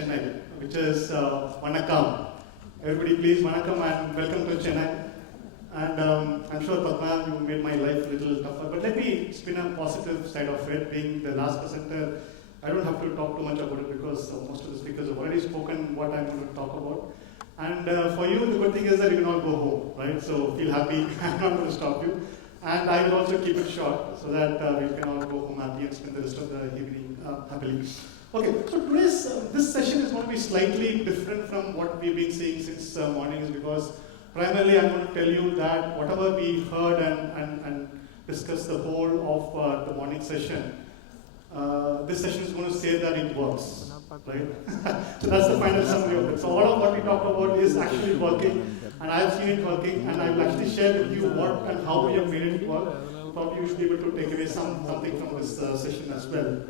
Chennai, which is Vanakkam. Everybody please, Vanakkam and welcome to Chennai. And I'm sure, Padma, you made my life a little tougher, but let me spin a positive side of it. Being the last presenter, I don't have to talk too much about it because most of the speakers have already spoken what I'm going to talk about. And for you, the good thing is that you can all go home, right? So feel happy, I'm not going to stop you. And I will also keep it short so that we can all go home happy and spend the rest of the evening happily. Okay, so this session is going to be slightly different from what we've been seeing since mornings, because primarily I'm going to tell you that whatever we heard and discussed the whole of the morning session, this session is going to say that it works, right? So that's the final summary of it. So all of what we talked about is actually working, and I've seen it working, and I will actually share with you what and how we have made it work. Probably you should be able to take away something from this session as well.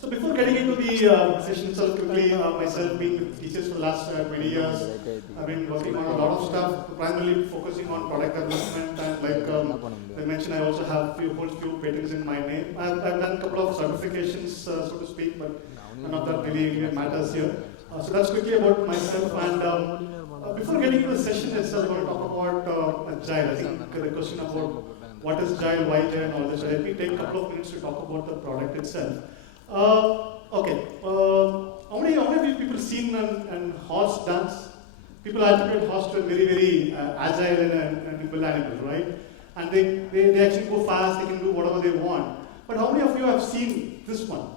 So before getting into the session itself quickly, myself being with teachers for the last 20 years, I've been working on a lot of stuff, primarily focusing on product development, and like I mentioned, I also have a whole few patents in my name. I've done a couple of certifications, so to speak, but none of that really matters here. So that's quickly about myself, and before getting into the session itself, I want to talk about Jile. I think the question about what is Jile, why Jile, and all this. So let me take a couple of minutes to talk about the product itself. Okay, how many of you people seen an horse dance? People attribute horse to a very, very agile and nimble animal, right? And they actually go fast, they can do whatever they want. But how many of you have seen this one?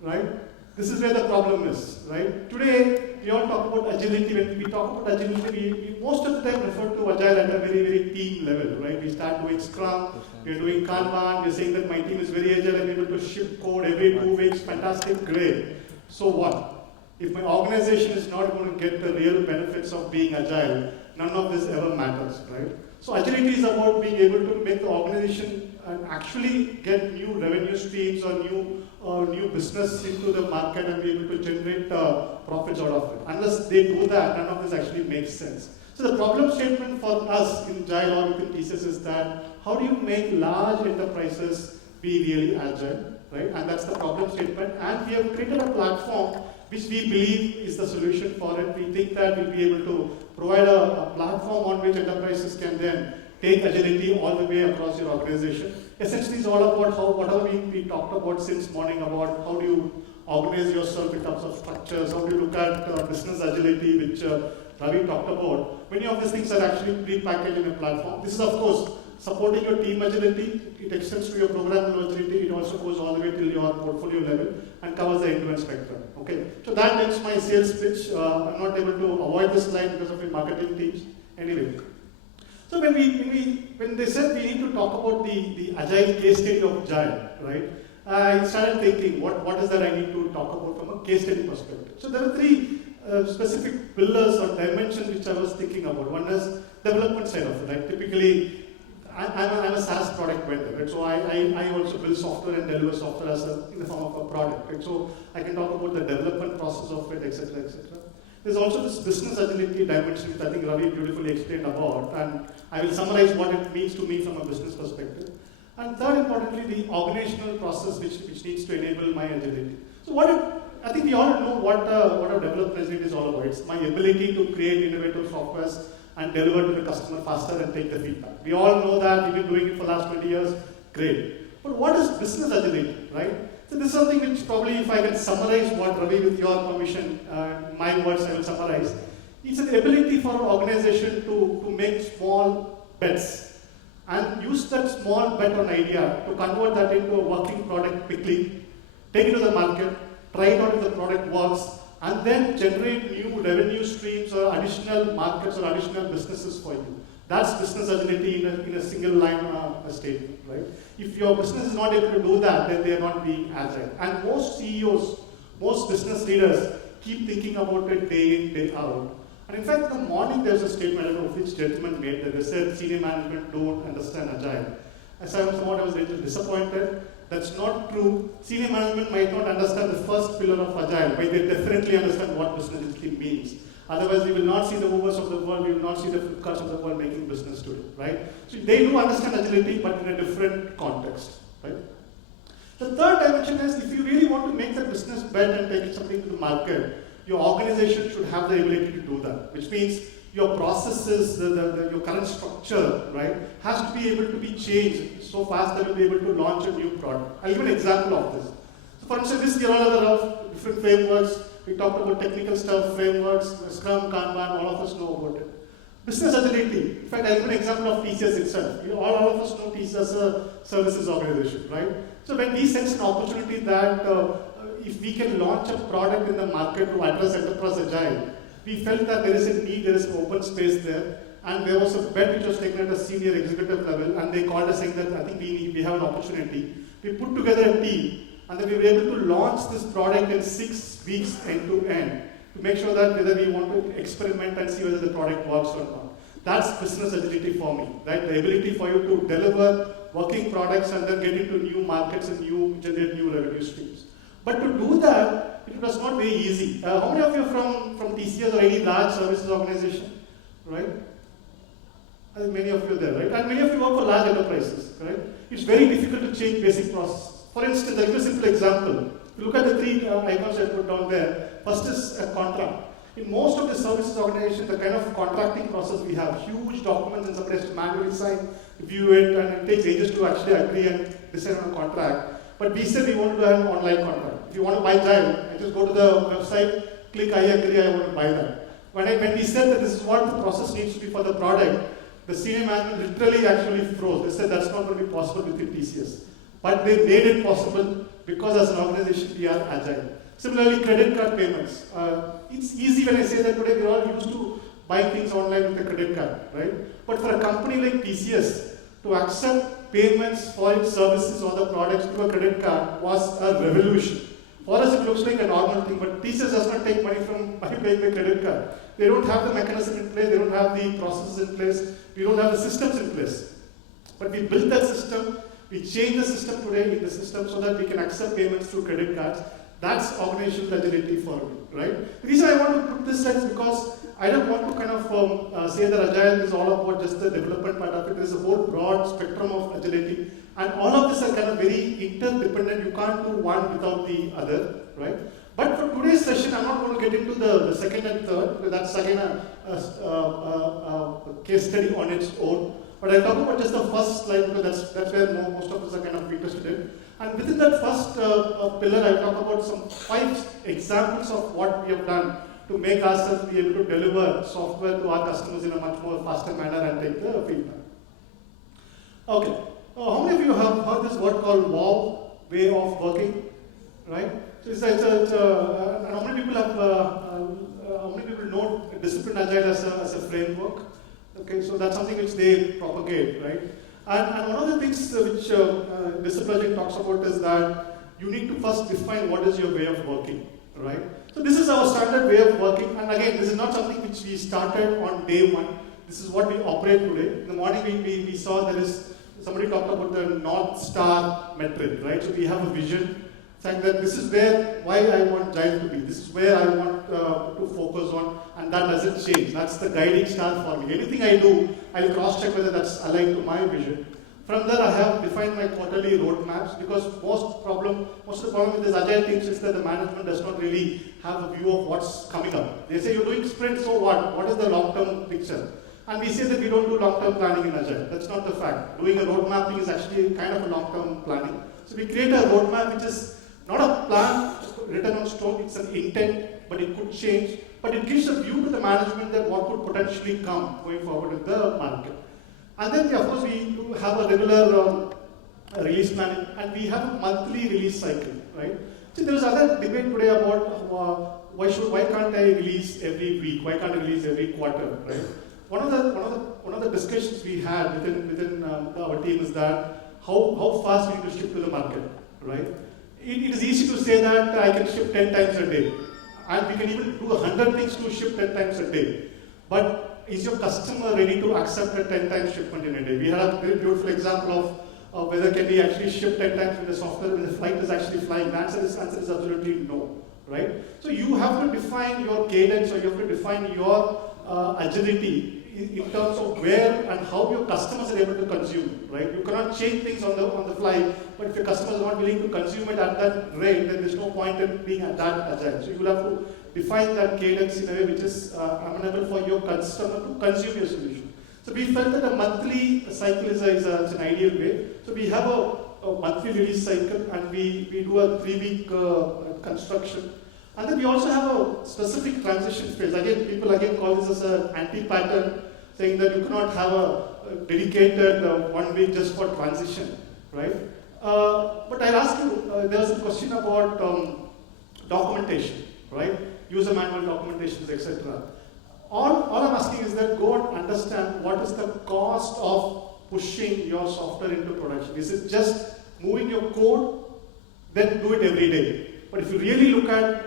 Right? This is where the problem is, right? Today, we all talk about agility. When we talk about agility, we most of the time refer to agile at a very, very team level, right? We start doing Scrum, we're doing Kanban, we're saying that my team is very agile and able to ship code every 2 weeks, fantastic, great. So what? If my organization is not going to get the real benefits of being agile, none of this ever matters, right? So agility is about being able to make the organization and actually get new revenue streams or new business into the market and be able to generate profits out of it. Unless they do that, none of this actually makes sense. So the problem statement for us in Jile or within TCS is that how do you make large enterprises be really agile, right? And that's the problem statement. And we have created a platform which we believe is the solution for it. We think that we'll be able to provide a platform on which enterprises can then take agility all the way across your organization. Essentially, it's all about how whatever we talked about since morning about how do you organize yourself in terms of structures, how do you look at business agility, which Ravi talked about. Many of these things are actually pre-packaged in a platform. This is, of course, supporting your team agility. It extends to your program agility. It also goes all the way till your portfolio level and covers the end-to-end spectrum. Okay, so that ends my sales pitch. I'm not able to avoid this slide because of the marketing teams. Anyway. So when they said we need to talk about the agile case study of Jile, right? I started thinking, what is that I need to talk about from a case study perspective? So there are three specific pillars or dimensions which I was thinking about. One is development side of it. Like typically, I'm a SaaS product vendor, right? So I also build software and deliver software in the form of a product, right? So I can talk about the development process of it, etc., etc. There's also this business agility dimension, which I think Ravi beautifully explained about, and I will summarize what it means to me from a business perspective. And third, importantly, the organizational process which needs to enable my agility. So I think we all know what a developer agility is all about. It's my ability to create innovative softwares and deliver to the customer faster and take the feedback. We all know that, we've been doing it for the last 20 years, great. But what is business agility, right? So this is something which probably, if I can summarize what Ravi, with your permission, my words I will summarize. It's an ability for an organization to make small bets and use that small bet on idea to convert that into a working product quickly, take it to the market, try it out if the product works, and then generate new revenue streams or additional markets or additional businesses for you. That's business agility in a single line statement, right? If your business is not able to do that, then they are not being agile. And most CEOs, most business leaders keep thinking about it day in, day out. And in fact, in the morning there's a statement, I don't know which gentleman made that they said senior management don't understand agile. As I was a little disappointed. That's not true. Senior management might not understand the first pillar of agile, but they definitely understand what business agility means. Otherwise, we will not see the Ubers of the world, we will not see the Flipkarts of the world making business today, right? So they do understand agility, but in a different context, right? The third dimension is if you really want to make the business bet and take something to the market, your organization should have the ability to do that, which means your processes, your current structure, right, has to be able to be changed so fast that you'll be able to launch a new product. I'll give an example of this. So for instance, this year all of different frameworks. We talked about technical stuff, frameworks, Scrum, Kanban, all of us know about it. Business agility. In fact, I'll give an example of TCS itself. All of us know TCS as a services organization, right? So when we sense an opportunity that if we can launch a product in the market to address enterprise agile, we felt that there is a need, there is an open space there, and there was a bet which was taken at a senior executive level, and they called us saying that I think we have an opportunity. We put together a team, and then we were able to launch this product in 6 weeks end to end, to make sure that whether we want to experiment and see whether the product works or not. That's business agility for me, right? The ability for you to deliver working products and then get into new markets and generate new revenue streams. But to do that, it was not very easy. How many of you are from TCS or any large services organization, right? I think many of you are there, right? And many of you work for large enterprises, right? It's very difficult to change basic process. For instance, I'll give a simple example. If you look at the 3 icons I put down there, first is a contract. In most of the services organizations, the kind of contracting process we have, huge documents and somebody has to manually sign, review it, and it takes ages to actually agree and decide on a contract. But we said we want to have an online contract. If you want to buy Jile, just go to the website, click I agree, I want to buy that. When we said that this is what the process needs to be for the product, the senior management literally actually froze. They said that's not going to be possible within TCS. But they made it possible because as an organization we are agile. Similarly, credit card payments. It's easy when I say that today we're all used to buying things online with a credit card, right? But for a company like TCS, to accept payments for its services or the products through a credit card was a revolution. For us it looks like a normal thing, but TCS does not take money from paying by credit card. They don't have the mechanism in place, they don't have the processes in place, we don't have the systems in place. But we built that system, we changed the system today in the system so that we can accept payments through credit cards. That's organizational agility for me, right? The reason I want to put this slide is because I don't want to kind of say that agile is all about just the development part of it. There's a whole broad spectrum of agility, and all of this are kind of very interdependent. You can't do one without the other, right? But for today's session, I'm not going to get into the second and third, because that's again a case study on its own. But I'll talk about just the first slide, because that's where most of us are kind of interested in. And within that first pillar, I'll talk about some 5 examples of what we have done to make ourselves be able to deliver software to our customers in a much more faster manner and take the feedback. Okay, how many of you have heard this word called WOW, way of working, right? So and how many people know discipline agile as a framework? Okay, so that's something which they propagate, right? And one of the things which discipline agile talks about is that you need to first define what is your way of working, right? So this is our standard way of working, and again, this is not something which we started on day one. This is what we operate today. In the morning, we saw there is, somebody talked about the North Star metric, right? So we have a vision, saying that this is why I want Jile to be. This is where I want to focus on, and that doesn't change. That's the guiding star for me. Anything I do, I'll cross-check whether that's aligned to my vision. From there, I have defined my quarterly roadmaps, because most of the problem with this agile teams is that the management does not really have a view of what's coming up. They say you're doing sprints, so what? What is the long-term picture? And we say that we don't do long-term planning in agile. That's not the fact. Doing a road mapping is actually kind of a long-term planning. So we create a roadmap which is not a plan written on stone, it's an intent, but it could change. But it gives a view to the management that what could potentially come going forward with the market. And then, of course, we do have a regular release planning, and we have a monthly release cycle, right? So there was other debate today about why can't I release every week? Why can't I release every quarter, right? One of the discussions we had within our team is that how fast we need to ship to the market, right? It is easy to say that I can ship 10 times a day, and we can even do 100 things to ship 10 times a day. But is your customer ready to accept a 10 times shipment in a day? We had a very beautiful example of whether can we actually ship 10 times with the software when the flight is actually flying. The answer is absolutely no, right? So you have to define your cadence, or you have to define your agility in terms of where and how your customers are able to consume, right? You cannot change things on the fly, but if your customers are not willing to consume it at that rate, then there's no point in being at that agile. So you will have to define that cadence in a way which is amenable for your customer to consume your solution. So we felt that a monthly cycle is an ideal way. So we have a monthly release cycle, and we do a 3-week construction. And then we also have a specific transition phase. Again, people call this as an anti-pattern, saying that you cannot have a dedicated 1 week just for transition, right? But I'll ask you, there was a question about documentation, right? User manual documentations, etc. All I'm asking is that go and understand what is the cost of pushing your software into production. Is it just moving your code? Then do it every day. But if you really look at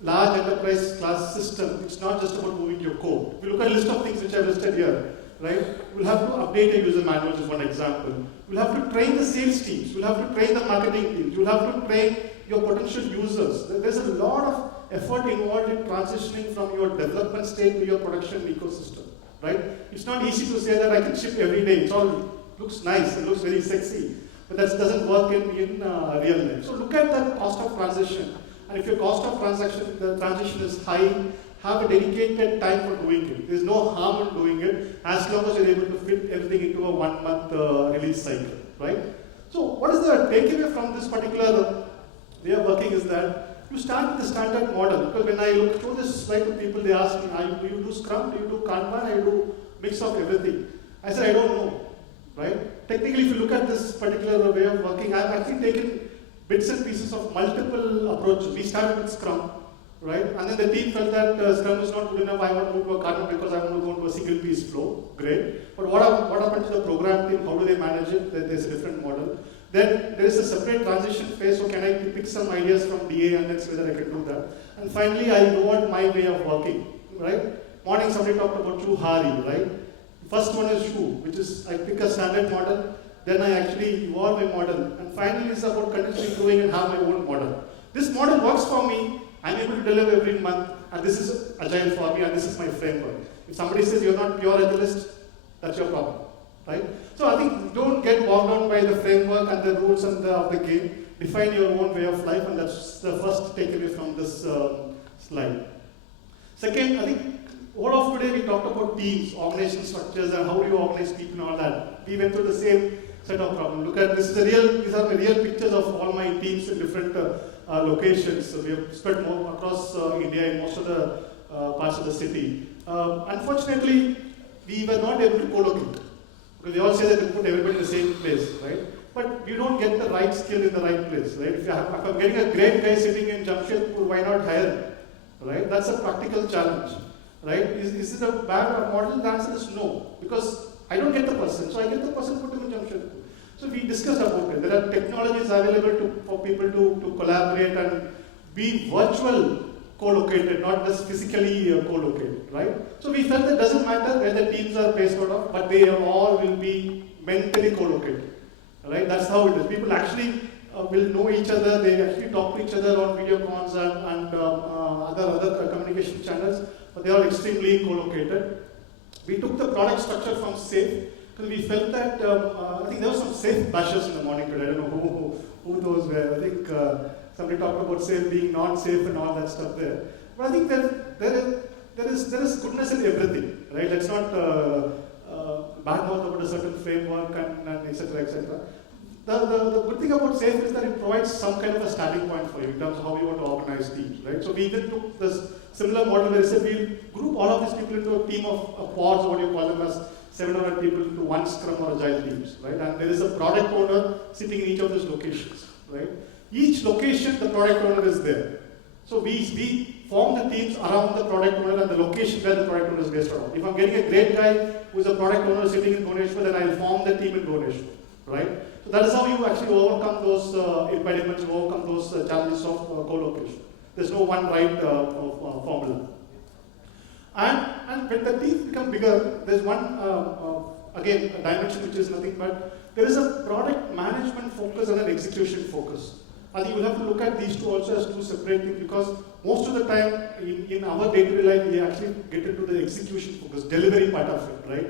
large enterprise class system, it's not just about moving your code. If you look at a list of things which I've listed here, right? We'll have to update a user manual, just one example. We'll have to train the sales teams. We'll have to train the marketing teams. You'll have to train your potential users. There's a lot of effort involved in transitioning from your development state to your production ecosystem, right? It's not easy to say that I can ship every day. It all looks nice, it looks very sexy, but that doesn't work in real life. So look at the cost of transition. And if your cost of the transition is high, have a dedicated time for doing it. There's no harm in doing it as long as you're able to fit everything into a 1 month release cycle, right? So what is the takeaway from this particular way of working is that you start with the standard model. Because when I look through this slide to people, they ask me, do you do Scrum, do you do Kanban, I do mix of everything. I said, I don't know, right? Technically, if you look at this particular way of working, I've actually taken bits and pieces of multiple approaches. We started with Scrum, right? And then the team felt that Scrum is not good enough. I want to move to a Kanban because I want to go into a single piece flow. Great. But what happened to the program team? How do they manage it? There's a different model. Then there is a separate transition phase. So can I pick some ideas from DA and then see whether I can do that? And finally, I want my way of working, right? Morning, somebody talked about Chuhari, right? First one is Shu, which is I pick a standard model. Then I actually evolve my model. And finally, it's about continuously growing and have my own model. This model works for me. I'm able to deliver every month. And this is agile for me. And this is my framework. If somebody says you're not pure agilist, that's your problem, right? So I think don't get bogged down by the framework and the rules and of the game. Define your own way of life. And that's the first takeaway from this slide. Second, I think all of today we talked about teams, organization structures, and how do you organize people and all that. We went through the same set of problems. Look at these are the real pictures of all my teams in different locations. So we have spread more across India in most of the parts of the city. Unfortunately, we were not able to co-locate because they all say that they put everybody in the same place, right? But you don't get the right skill in the right place, right? If I'm getting a great guy sitting in Jamshedpur, why not hire him, right? That's a practical challenge, right? Is it a bad model? The answer is no, because I don't get the person, so I get the person, put him in Jamshedpur. So we discussed about it. There are technologies available for people to collaborate and be virtual co-located, not just physically co-located, right? So we felt that it doesn't matter where the teams are based out of, but they all will be mentally co-located, right? That's how it is. People actually will know each other. They actually talk to each other on video cons and other communication channels, but they are extremely co-located. We took the product structure from SAFe, because we felt that, I think there were some SAFe bashers in the morning today. I don't know who those were. I think somebody talked about SAFe being non-safe and all that stuff there. But I think there is goodness in everything, right? Let's not badmouth about a certain framework and et cetera, et cetera. The good thing about SAFe is that it provides some kind of a starting point for you in terms of how you want to organize teams, right? So we then took this similar model where we said we'll group all of these people into a team of pods, what you call them as 700 people into one Scrum or Agile teams, right? And there is a product owner sitting in each of those locations, right? Each location, the product owner is there. So we form the teams around the product owner and the location where the product owner is based on. If I'm getting a great guy who is a product owner sitting in Bhubaneswar, then I'll form the team in Bhubaneswar, right? So that is how you actually overcome those impediments, overcome those challenges of co-location. There's no one right formula. And when the teams become bigger, there's one, again, a dimension which is nothing but there is a product management focus and an execution focus. I think you'll have to look at these two also as two separate things, because most of the time in our day-to-day life, we actually get into the execution focus, delivery part of it, right?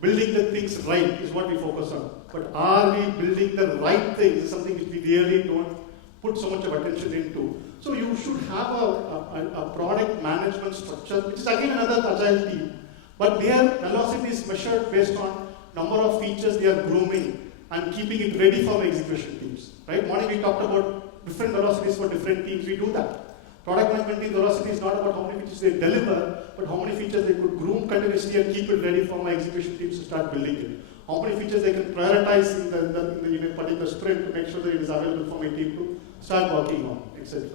Building the things right is what we focus on. But are we building the right things is something which we really don't put so much of attention into. So you should have a product management structure, which is again another agile team. But their velocity is measured based on number of features they are grooming and keeping it ready for the execution teams. Right? Morning we talked about different velocities for different teams. We do that. Product management team velocity is not about how many features they deliver, but how many features they could groom continuously and keep it ready for my execution teams to start building it. How many features they can prioritize in the particular sprint to make sure that it is available for my team to start working on, etc.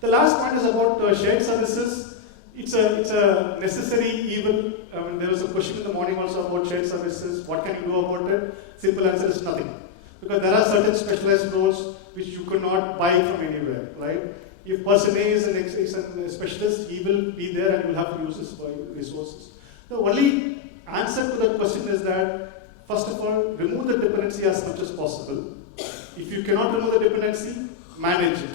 The last point is about shared services. It's a necessary evil. There was a question in the morning also about shared services. What can you do about it? Simple answer is nothing. Because there are certain specialized roles which you cannot buy from anywhere, right? If person A is a specialist, he will be there and you will have to use his resources. The only answer to that question is that, first of all, remove the dependency as much as possible. If you cannot remove the dependency, manage it,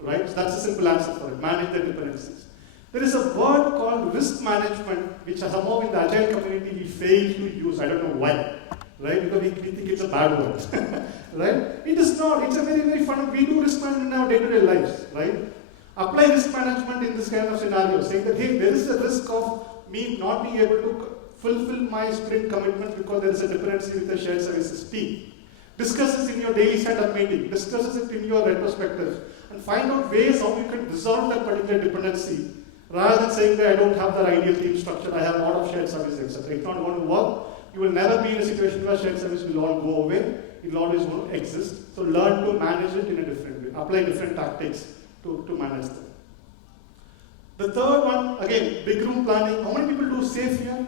right? So that's a simple answer for it, manage the dependencies. There is a word called risk management, which somehow in the agile community we fail to use. I don't know why, right? Because we think it's a bad word, right? It is not. It's a very, very fun. We do risk management in our day-to-day lives, right? Apply risk management in this kind of scenario, saying that, hey, there is a risk of me not being able to fulfill my sprint commitment because there is a dependency with the shared services team. Discuss this in your daily stand-up meeting. Discuss it in your retrospective, and find out ways how you can resolve that particular dependency. Rather than saying that I don't have the ideal team structure, I have a lot of shared services, etc. It's not going to work. You will never be in a situation where shared service will all go away. It will always going to exist. So learn to manage it in a different way. Apply different tactics to manage them. The third one, again, big room planning. How many people do SAFE here?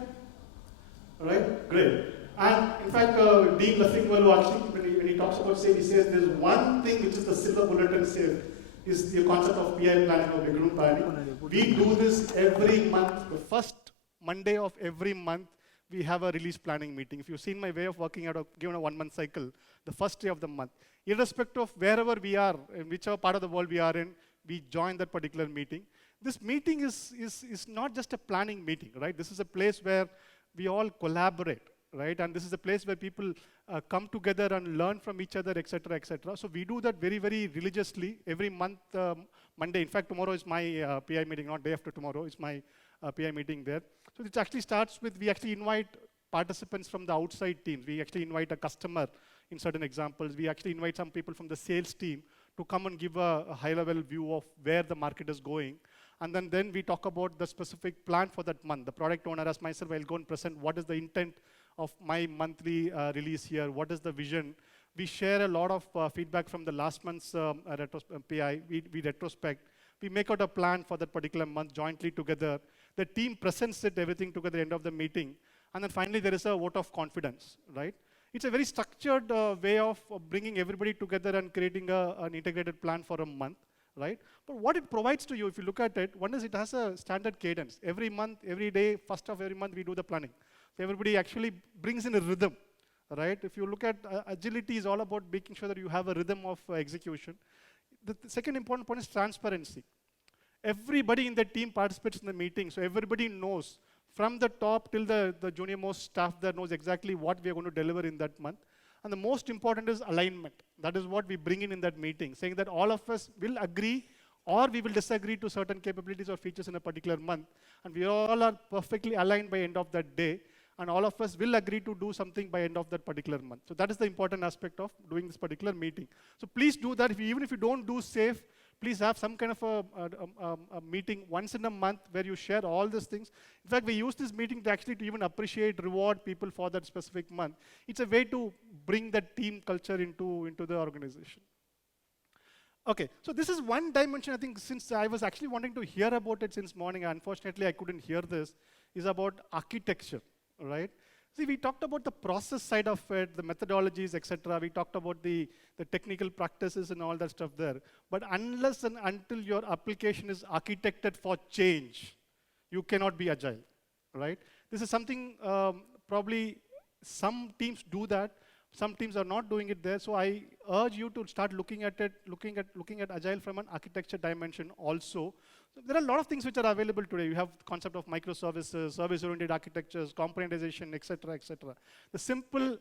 All right, great. And in fact, Dean Leffingwell, actually, when he talks about SAFE, he says there's one thing which is the silver bullet in SAFE, is the concept of PI planning or big room planning. We do this every month. The first Monday of every month, we have a release planning meeting. If you've seen my way of working out, given a 1 month cycle, the first day of the month, irrespective of wherever we are, in whichever part of the world we are in, we join that particular meeting. This meeting is not just a planning meeting, right? This is a place where we all collaborate, right? And this is a place where people come together and learn from each other, etc., etc. So we do that very, very religiously every month, Monday. In fact, tomorrow is my PI meeting, not day after tomorrow. It's my PI meeting there. So it actually starts with, we actually invite participants from the outside teams. We actually invite a customer in certain examples. We actually invite some people from the sales team to come and give a high-level view of where the market is going. And then we talk about the specific plan for that month. The product owner, as myself, I'll go and present what is the intent of my monthly release here, what is the vision. We share a lot of feedback from the last month's PI. We retrospect. We make out a plan for that particular month jointly together. The team presents it, everything together at the end of the meeting. And then finally, there is a vote of confidence, right? It's a very structured way of bringing everybody together and creating an integrated plan for a month, right? But what it provides to you, if you look at it, one is it has a standard cadence. Every month, every day, first of every month, we do the planning. So everybody actually brings in a rhythm, right? If you look at agility is all about making sure that you have a rhythm of execution. The second important point is transparency. Everybody in the team participates in the meeting, so everybody knows from the top till the junior most staff that knows exactly what we are going to deliver in that month. And the most important is alignment. That is what we bring in that meeting, saying that all of us will agree or we will disagree to certain capabilities or features in a particular month. And we all are perfectly aligned by end of that day. And all of us will agree to do something by end of that particular month. So that is the important aspect of doing this particular meeting. So please do that. Even if you don't do SAFE, please have some kind of a meeting once in a month where you share all these things. In fact, we use this meeting to actually to even appreciate, reward people for that specific month. It's a way to bring that team culture into the organization. Okay, so this is one dimension, I think, since I was actually wanting to hear about it since morning, unfortunately I couldn't hear this, is about architecture, right? See, we talked about the process side of it, the methodologies, etc. We talked about the technical practices and all that stuff there. But unless and until your application is architected for change, you cannot be agile, right? This is something probably some teams do that, Some teams are not doing it there. So I urge you to start looking at it, looking at Agile from an architecture dimension also. So there are a lot of things which are available today. You have the concept of microservices, service-oriented architectures, componentization, etc., etc. The simple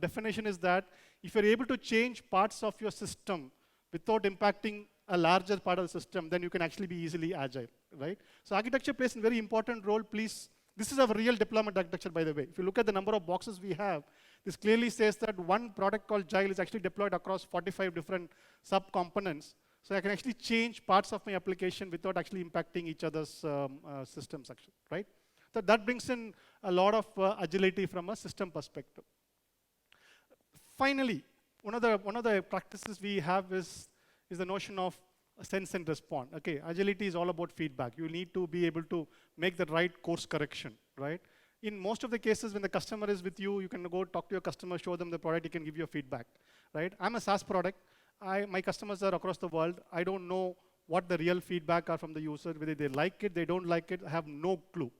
definition is that if you're able to change parts of your system without impacting a larger part of the system, then you can actually be easily agile, right? So architecture plays a very important role. Please, this is a real deployment architecture, by the way. If you look at the number of boxes we have, this clearly says that one product called Jile is actually deployed across 45 different sub-components. So I can actually change parts of my application without actually impacting each other's systems, actually, right? So that brings in a lot of agility from a system perspective. Finally, one of the practices we have is the notion of sense and respond. Okay, agility is all about feedback. You need to be able to make the right course correction, right? In most of the cases, when the customer is with you, you can go talk to your customer, show them the product, he can give you a feedback, right? I'm a SaaS product. My customers are across the world. I don't know what the real feedback are from the user, whether they like it, they don't like it, I have no clue.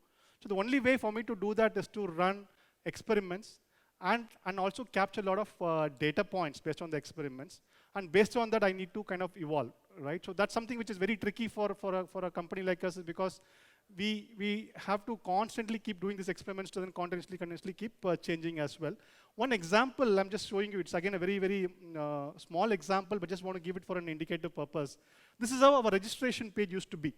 So the only way for me to do that is to run experiments and also capture a lot of data points based on the experiments. And based on that, I need to kind of evolve, right? So that's something which is very tricky for a company like us, because we have to constantly keep doing these experiments to then continuously keep changing as well. One example I'm just showing you, it's again a very, very small example, but just want to give it for an indicative purpose. This is how our registration page used to be.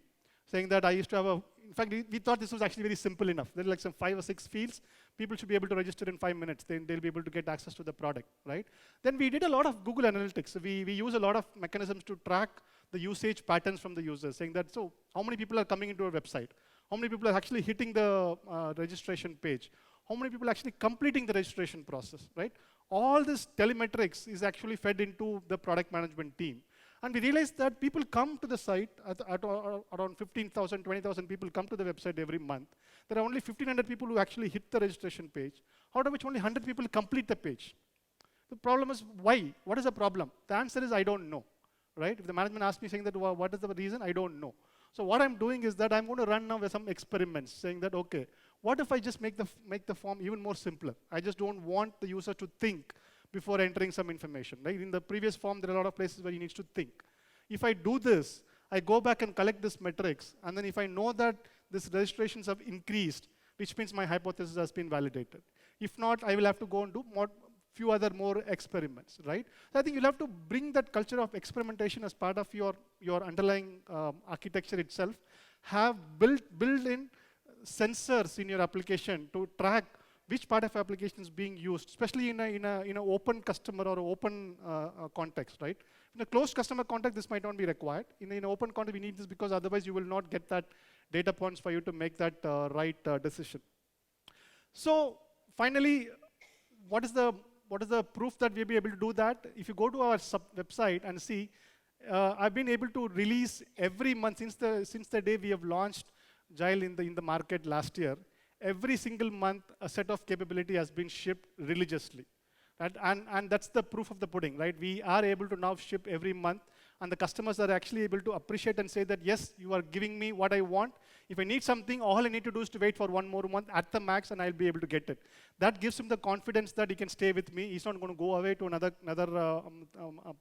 Saying that I used to have in fact, we thought this was actually very simple enough. There are like some 5 or 6 fields. People should be able to register in 5 minutes. Then they'll be able to get access to the product, right? Then we did a lot of Google Analytics. We use a lot of mechanisms to track the usage patterns from the users, saying that, so how many people are coming into our website? How many people are actually hitting the registration page? How many people are actually completing the registration process, right? All this telemetrics is actually fed into the product management team. And we realized that people come to the site, at around 15,000, 20,000 people come to the website every month. There are only 1,500 people who actually hit the registration page, out of which only 100 people complete the page. The problem is why? What is the problem? The answer is I don't know, right? If the management asks me saying that, well, what is the reason? I don't know. So what I'm doing is that I'm going to run now with some experiments, saying that, okay, what if I just make the form even more simpler? I just don't want the user to think before entering some information, right? In the previous form, there are a lot of places where he needs to think. If I do this, I go back and collect this metrics, and then if I know that these registrations have increased, which means my hypothesis has been validated. If not, I will have to go and do few other more experiments, right? So I think you'll have to bring that culture of experimentation as part of your underlying architecture itself. Have built in sensors in your application to track which part of application is being used, especially in an open customer or open context, right? In a closed customer context, this might not be required. In an open context, we need this because otherwise you will not get that data points for you to make that right decision. So finally, what is the proof that we'll be able to do that? If you go to our website and see, I've been able to release every month since the day we have launched Jile in the market last year. Every single month, a set of capability has been shipped religiously. Right? And that's the proof of the pudding, right? We are able to now ship every month, and the customers are actually able to appreciate and say that, yes, you are giving me what I want. If I need something, all I need to do is to wait for one more month at the max, and I'll be able to get it. That gives him the confidence that he can stay with me. He's not going to go away to another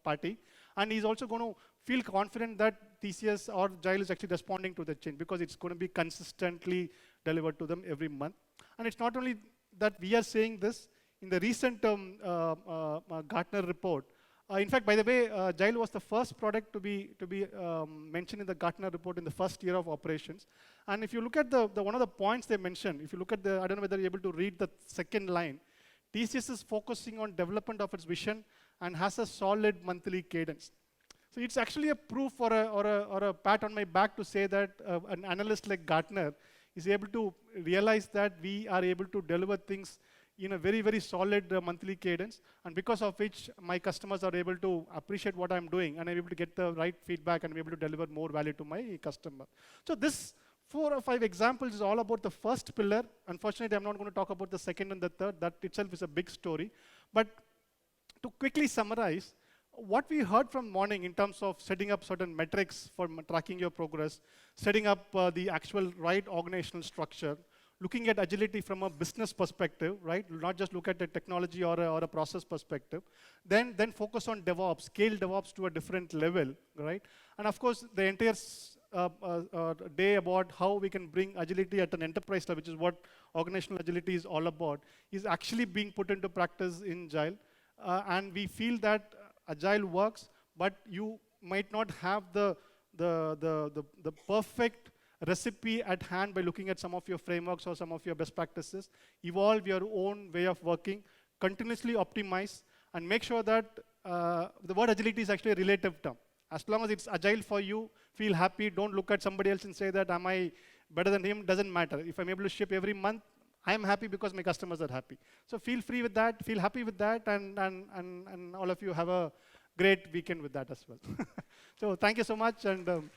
party. And he's also going to feel confident that TCS or Jile is actually responding to the change, because it's going to be consistently delivered to them every month. And it's not only that we are saying this. In the recent Gartner report, in fact, by the way, Jile was the first product to be mentioned in the Gartner report in the first year of operations. And if you look at the one of the points they mentioned, if you look at I don't know whether you're able to read the second line, TCS is focusing on development of its vision and has a solid monthly cadence. So it's actually a proof or a pat on my back to say that an analyst like Gartner is able to realize that we are able to deliver things in a very, very solid monthly cadence, and because of which my customers are able to appreciate what I'm doing, and I'm able to get the right feedback and be able to deliver more value to my customer. So this 4 or 5 examples is all about the first pillar. Unfortunately, I'm not going to talk about the second and the third. That itself is a big story. But to quickly summarize, what we heard from morning in terms of setting up certain metrics for tracking your progress, setting up the actual right organizational structure, looking at agility from a business perspective, right? Not just look at the technology or a process perspective. Then focus on DevOps, scale DevOps to a different level, right? And of course, the entire day about how we can bring agility at an enterprise level, which is what organizational agility is all about, is actually being put into practice in Jile. And we feel that Agile works, but you might not have the perfect recipe at hand by looking at some of your frameworks or some of your best practices. Evolve your own way of working, continuously optimize, and make sure that the word agility is actually a relative term. As long as it's agile for you, feel happy. Don't look at somebody else and say that, am I better than him? Doesn't matter. If I'm able to ship every month, I am happy because my customers are happy. So feel free with that, feel happy with that, and all of you have a great weekend with that as well. So thank you so much. And